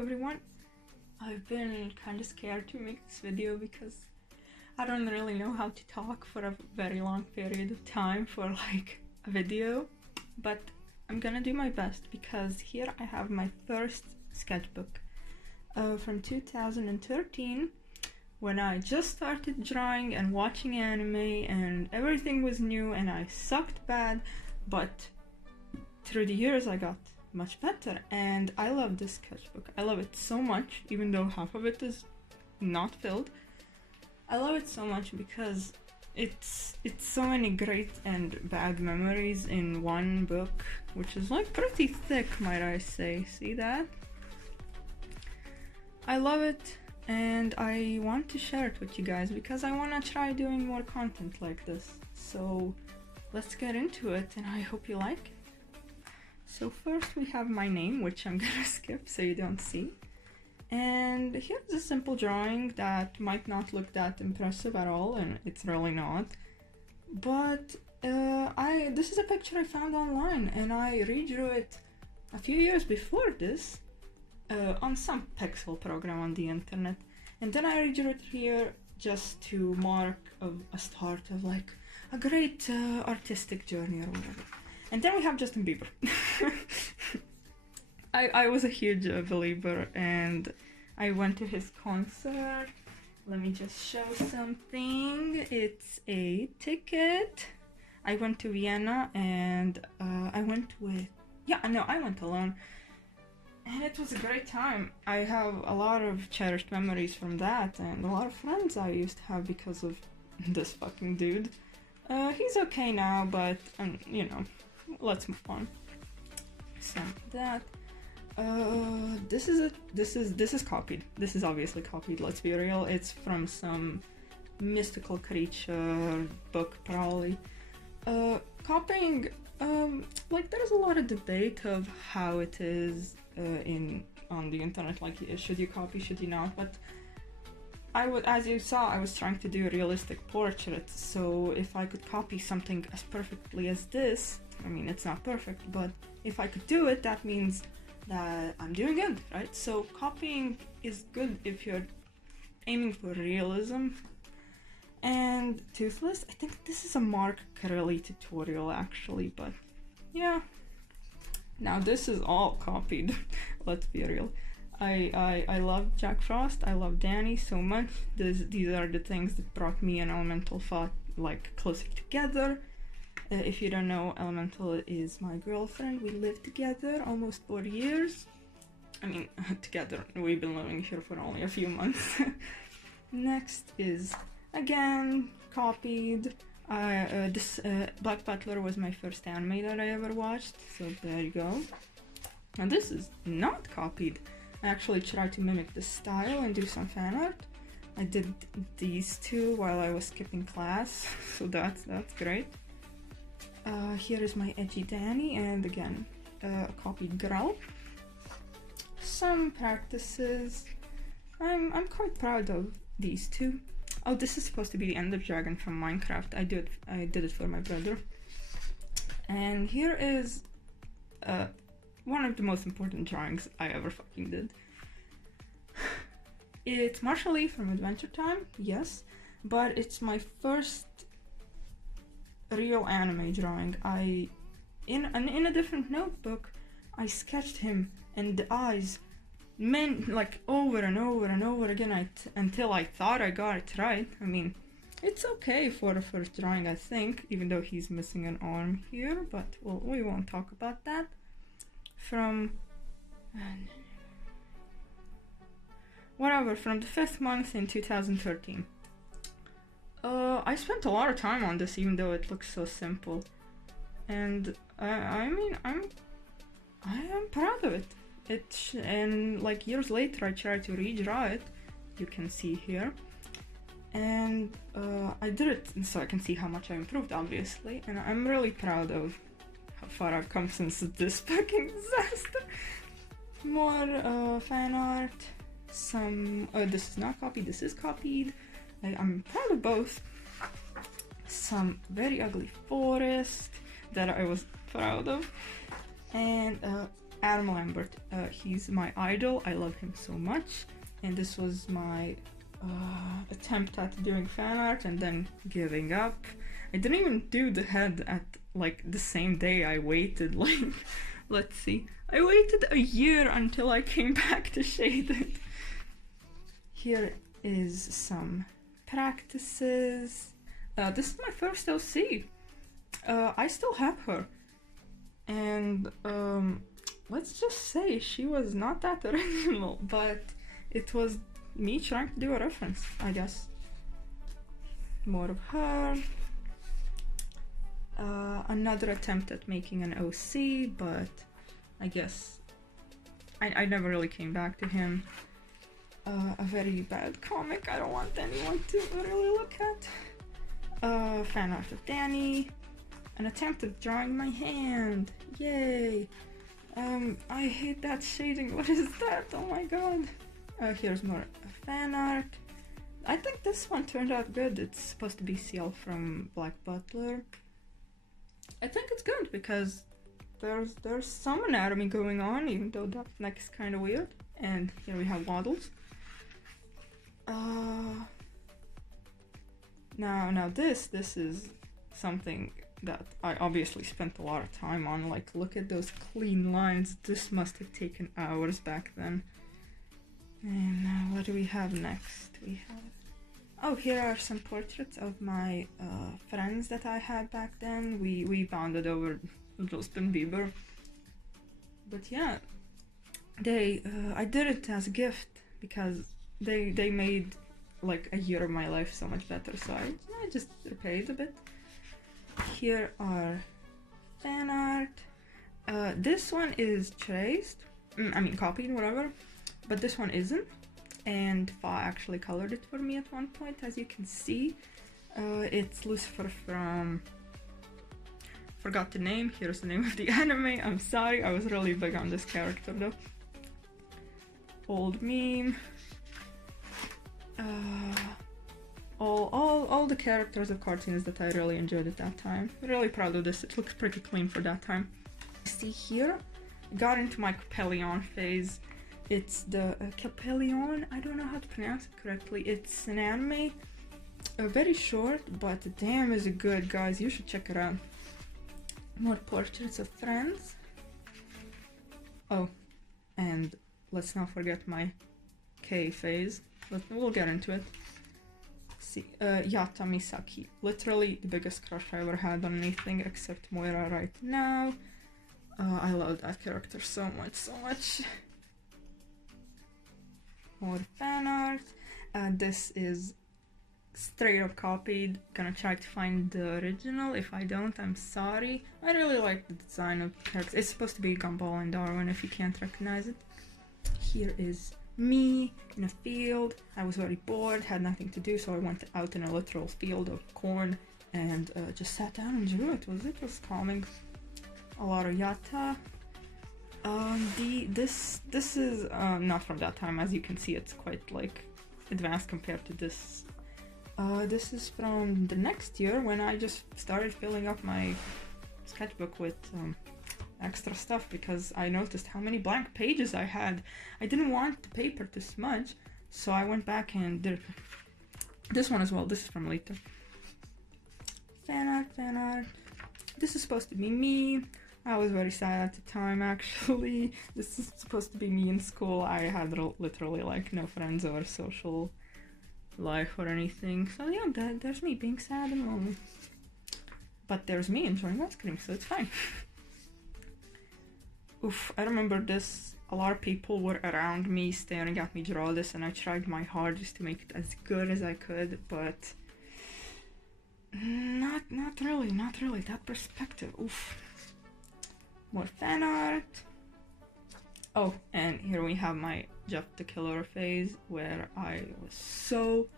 everyone. I've been kind of scared to make this video because I don't really know how to talk for a very long period of time for like a video, but I'm gonna do my best because here I have my first sketchbook from 2013 when I just started drawing and watching anime and everything was new and I sucked bad, but through the years I got much better and I love this sketchbook. I love it so much, even though half of it is not filled. I love it so much because it's so many great and bad memories in one book, which is like pretty thick, might I say. See that? I love it and I want to share it with you guys because I want to try doing more content like this. So let's get into it and I hope you like it. So first we have my name, which I'm gonna skip so you don't see. And here's a simple drawing that might not look that impressive at all, and it's really not. But this is a picture I found online and I redrew it a few years before this on some pixel program on the internet. And then I redrew it here just to mark a start of like a great artistic journey or whatever. And then we have Justin Bieber. I was a huge believer and I went to his concert. Let me just show something. It's a ticket. I went to Vienna and I went alone. And it was a great time. I have a lot of cherished memories from that and a lot of friends I used to have because of this fucking dude. He's okay now, but you know, let's move on. So that this is copied. This is obviously copied, let's be real. It's from some mystical creature book probably. Copying, like there's a lot of debate of how it is on the internet, like should you copy, should you not, but as you saw, I was trying to do realistic portraits, so if I could copy something as perfectly as this, I mean, it's not perfect, but if I could do it, that means that I'm doing good, right? So copying is good if you're aiming for realism. And Toothless, I think this is a Mark Carelli tutorial actually, but yeah. Now this is all copied, let's be real. I love Jack Frost, I love Danny so much. These are the things that brought me and Elemental thought like closer together. If you don't know, Elemental is my girlfriend. We lived together almost 4 years. I mean, together. We've been living here for only a few months. Next is, again, copied. Black Butler was my first anime that I ever watched, so there you go. And this is not copied. I actually tried to mimic the style and do some fan art. I did these two while I was skipping class, so that's great. Here is my edgy Danny, and again, a copied girl. Some practices. I'm quite proud of these two. Oh, this is supposed to be the Ender Dragon from Minecraft. I did it for my brother. And here is one of the most important drawings I ever fucking did. It's Marcia Lee from Adventure Time, yes, but it's my first real anime drawing. In a different notebook, I sketched him and the eyes like over and over and over again until I thought I got it right. I mean, it's okay for a first drawing, I think, even though he's missing an arm here, but well, we won't talk about that. From the 5th month in 2013. I spent a lot of time on this, even though it looks so simple, and I mean, I am proud of it. And like years later, I tried to redraw it. You can see here, and I did it so I can see how much I improved, obviously, and I'm really proud of how far I've come since this fucking disaster. More fan art. Some this is not copied. This is copied. I'm proud of both. Some very ugly forest that I was proud of, and Adam Lambert. He's my idol. I love him so much. And this was my attempt at doing fan art and then giving up. I didn't even do the head at like the same day. I waited like, let's see, I waited a year until I came back to shade it. Here is some practices. This is my first OC. I still have her. And let's just say she was not that original, but it was me trying to do a reference, I guess. More of her. Another attempt at making an OC, but I guess I never really came back to him. A very bad comic I don't want anyone to really look at. Fan art of Danny. An attempt at drawing my hand. Yay! I hate that shading. What is that? Oh my god. Here's more fan art. I think this one turned out good. It's supposed to be Ciel from Black Butler. I think it's good because there's some anatomy going on, even though that neck is kind of weird. And here we have Waddles. Now this is something that I obviously spent a lot of time on. Like, look at those clean lines. This must have taken hours back then. And now what do we have next? We have... Oh, here are some portraits of my friends that I had back then. We bonded over Justin Bieber. But yeah, I did it as a gift because they made like a year of my life so much better. So I just repaid a bit. Here are fan art. This one is traced, copied, whatever, but this one isn't. And Fa actually colored it for me at one point, as you can see. It's Lucifer from... Forgot the name. Here's the name of the anime. I'm sorry, I was really big on this character though. Old meme. All the characters of cartoons that I really enjoyed at that time. Really proud of this. It looks pretty clean for that time. See here, got into my Capellion phase. It's the Capellion. I don't know how to pronounce it correctly. It's an anime, very short, but damn is it good, guys. You should check it out. More portraits of friends. Oh, and let's not forget my K phase. We'll get into it. See, Yata Misaki. Literally the biggest crush I ever had on anything except Moira right now. I love that character so much. More fan art. This is straight up copied. Gonna try to find the original. If I don't, I'm sorry. I really like the design of the characters. It's supposed to be Gumball and Darwin if you can't recognize it. Here is me in a field. I was very bored, had nothing to do, so I went out in a literal field of corn and just sat down and drew it. It was calming. A lot of Yata. This is not from that time. As you can see, it's quite like advanced compared to this. This is from the next year when I just started filling up my sketchbook with extra stuff because I noticed how many blank pages I had. I didn't want the paper to smudge, so I went back and did this one as well. This is from later. Fan art. This is supposed to be me. I was very sad at the time, actually. This is supposed to be me in school. I had literally like no friends or social life or anything. So yeah, there's me being sad and lonely. But there's me enjoying ice cream, so it's fine. Oof, I remember this. A lot of people were around me staring at me draw this, and I tried my hardest to make it as good as I could, but not really. That perspective, oof. More fan art. Oh, and here we have my Jeff the Killer phase, where I was so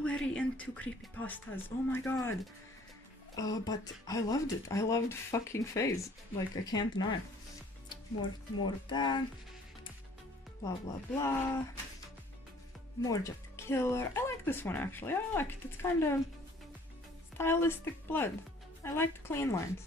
very into creepypastas. Oh my god. But I loved it. I loved fucking phase. Like, I can't deny. More of that. Blah blah blah. More Jeff the Killer. I like this one actually. I like it. It's kind of stylistic blood. I like the clean lines.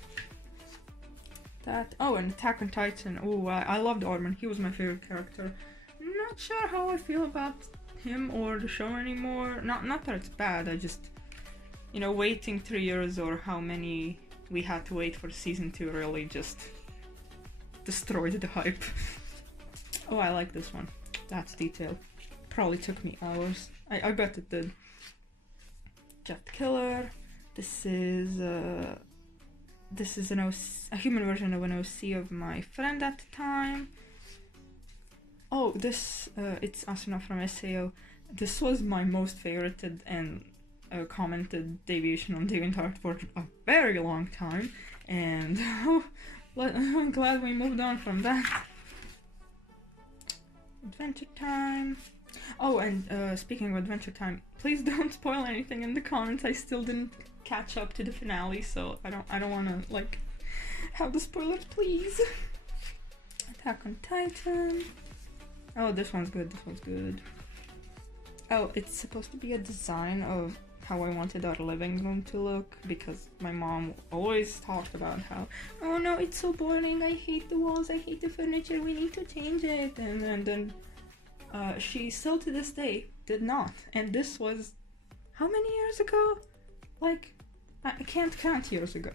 That. Oh, and Attack on Titan. Oh, I loved Armin. He was my favorite character. Not sure how I feel about him or the show anymore. Not that it's bad. I just, you know, waiting 3 years or how many we had to wait for season 2 really just destroyed the hype. Oh, I like this one. That's detailed. Probably took me hours. I bet it did. Jet Killer. This is a human version of an OC of my friend at the time. Oh, this it's Asuna from SAO. This was my most favorited and commented deviation on DeviantArt for a very long time, and I'm glad we moved on from that. Adventure Time. Oh, and speaking of Adventure Time, please don't spoil anything in the comments. I still didn't catch up to the finale, so I don't want to like have the spoilers, please. Attack on Titan. Oh, this one's good. This one's good. Oh, it's supposed to be a design of how I wanted our living room to look, because my mom always talked about how, oh no, it's so boring, I hate the walls, I hate the furniture, we need to change it, and then she still to this day did not. And this was how many years ago? Like, I can't count years ago.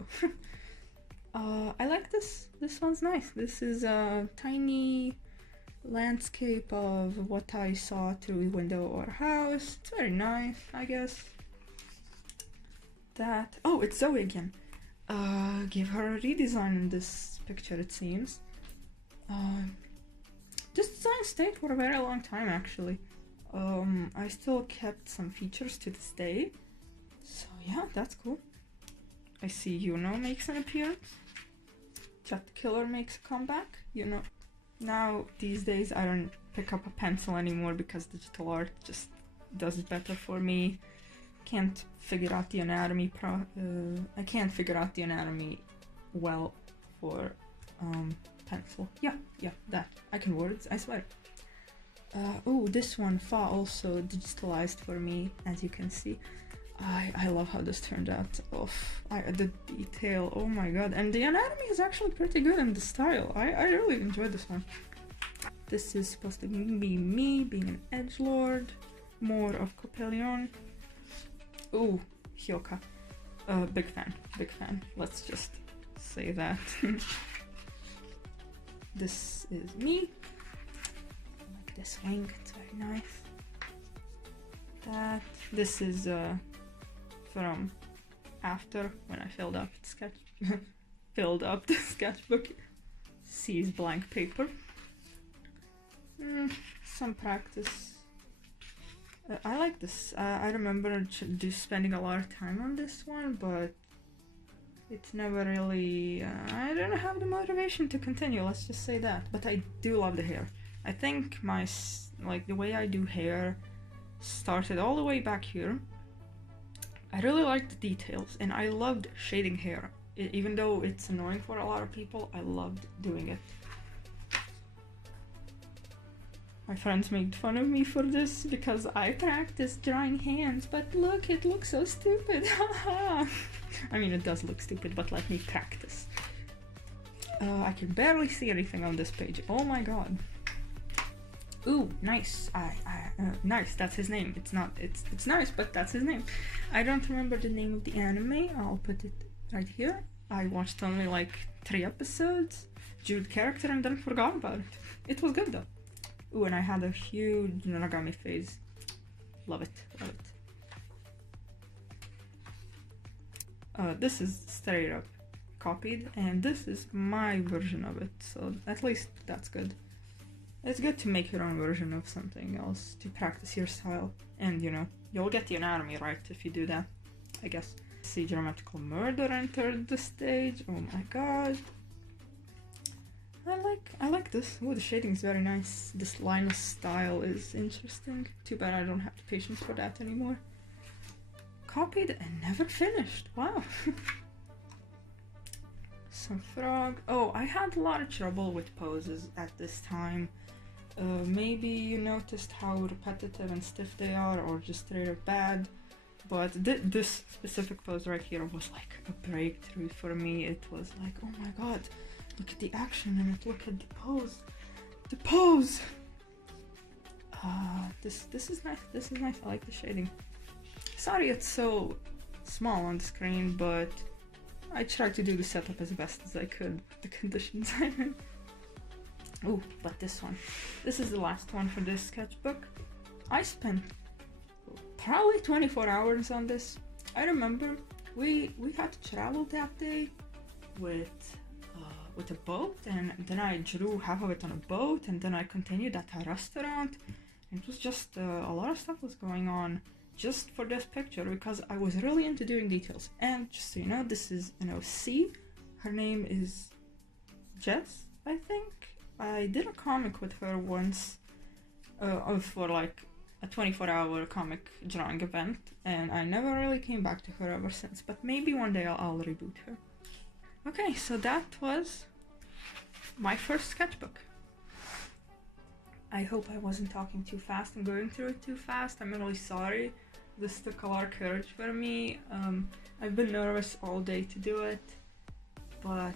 I like this. This one's nice. This is a tiny landscape of what I saw through a window or house. It's very nice, I guess. That. Oh, it's Zoe again. Give her a redesign in this picture, it seems. This design stayed for a very long time, actually. I still kept some features to this day. So yeah, that's cool. I see Yuno makes an appearance. Jet Killer makes a comeback. You know, now these days I don't pick up a pencil anymore because digital art just does it better for me. Can't figure out the anatomy. I can't figure out the anatomy well for pencil. Yeah, that I can words. I swear. Oh, this one Fa also digitalized for me, as you can see. I love how this turned out. Oh, the detail, oh my god. And the anatomy is actually pretty good in the style. I really enjoyed this one. This is supposed to be me being an edgelord. More of Coppelion. Ooh, Hyoka. Big fan. Let's just say that. This is me. I like this wing, it's very nice. That. This is from after when I filled up the sketchbook. Sees blank paper. Some practice. I like this. I remember just spending a lot of time on this one, but it's never really. I don't have the motivation to continue. Let's just say that. But I do love the hair. I think the way I do hair started all the way back here. I really liked the details, and I loved shading hair. Even though it's annoying for a lot of people, I loved doing it. My friends made fun of me for this because I practiced drawing hands, but look, it looks so stupid. Haha. I mean, it does look stupid, but let me practice. I can barely see anything on this page. Oh my god. Ooh, nice. Nice, that's his name. It's nice, but that's his name. I don't remember the name of the anime. I'll put it right here. I watched only like 3 episodes. Jude character and then forgot about it. It was good though. Ooh, and I had a huge Naragami phase. Love it. This is straight up copied, and this is my version of it, so at least that's good. It's good to make your own version of something else, to practice your style, and you know, you'll get the anatomy right if you do that, I guess. See, Dramatical Murder entered the stage. Oh my god. I like this. Oh, the shading is very nice. This Linus style is interesting. Too bad I don't have the patience for that anymore. Copied and never finished. Wow. Some frog. Oh, I had a lot of trouble with poses at this time. Maybe you noticed how repetitive and stiff they are, or just straight up bad. But this specific pose right here was like a breakthrough for me. It was like, oh my god, Look at the action in it, look at the pose. The pose! This is nice, this is nice, I like the shading. Sorry it's so small on the screen, but I tried to do the setup as best as I could with the conditions I'm in. Oh, but this one. This is the last one for this sketchbook. I spent probably 24 hours on this. I remember we had to travel that day with a boat, and then I drew half of it on a boat, and then I continued at a restaurant. It was just a lot of stuff was going on just for this picture because I was really into doing details. And just so you know, this is an OC. Her name is Jess, I think. I did a comic with her once for like a 24-hour comic drawing event, and I never really came back to her ever since, but maybe one day I'll reboot her. Okay, so that was my first sketchbook. I hope I wasn't talking too fast and going through it too fast. I'm really sorry. This took a lot of courage for me. I've been nervous all day to do it, but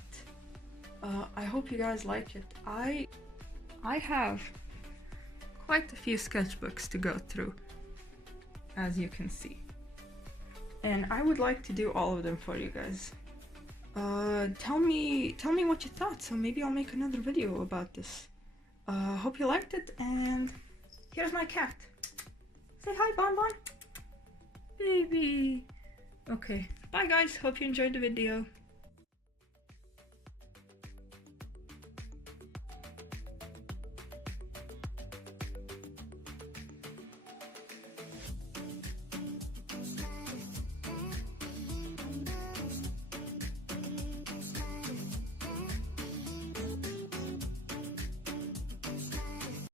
I hope you guys like it. I have quite a few sketchbooks to go through, as you can see, and I would like to do all of them for you guys. Tell me what you thought, so maybe I'll make another video about this. Hope you liked it, and here's my cat. Say hi, Bon Bon. Baby. Okay, bye guys, hope you enjoyed the video.